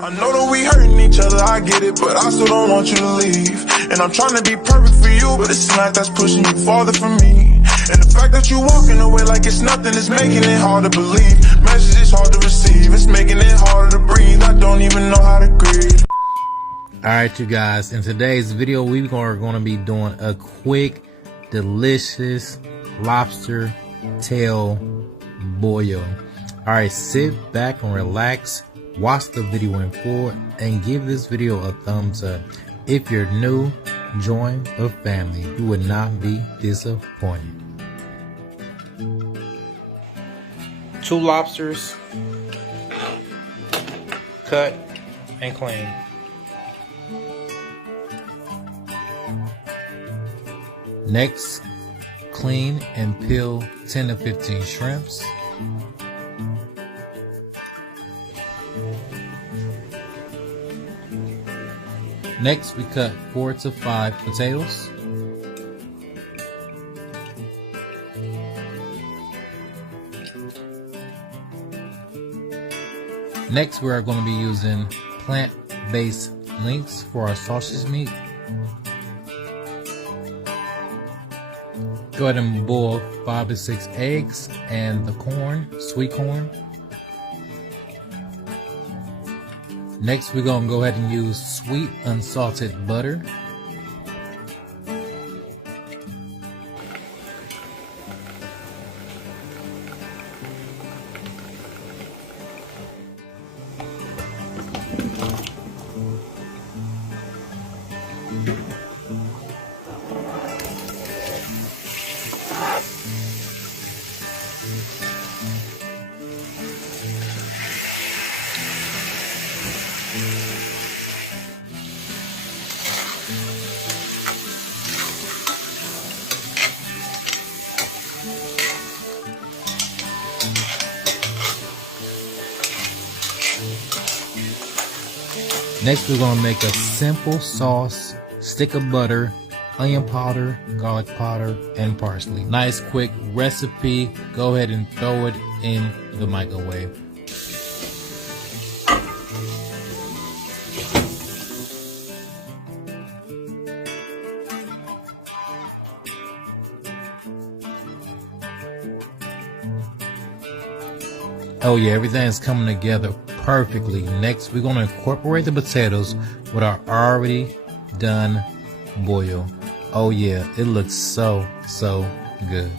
I know that we hurting each other, I get it, but I still don't want you to leave. And I'm trying to be perfect for you, but it's not that's pushing you farther from me. And the fact that you walking away like it's nothing is making it hard to believe. Messages hard to receive, it's making it harder to breathe. I don't even know how to grieve. Alright you guys, in today's video we are going to be doing a quick, delicious lobster tail boil. Alright, sit back and relax, watch the video in full, and give this video a thumbs up. If you're new, join the family. You would not be disappointed. 2 lobsters, cut and clean. Next, clean and peel 10 to 15 shrimps. Next, we cut 4 to 5 potatoes. Next, we are going to be using plant-based links for our sausage meat. Go ahead and boil 5 to 6 eggs and the corn, sweet corn. Next, we're going to go ahead and use sweet unsalted butter. Next, we're going to make a simple sauce, stick of butter, onion powder, garlic powder, and parsley. Nice quick recipe. Go ahead and throw it in the microwave. Oh yeah, everything is coming together perfectly. Next, we're going to incorporate the potatoes with our already done boil. Oh yeah, it looks so good.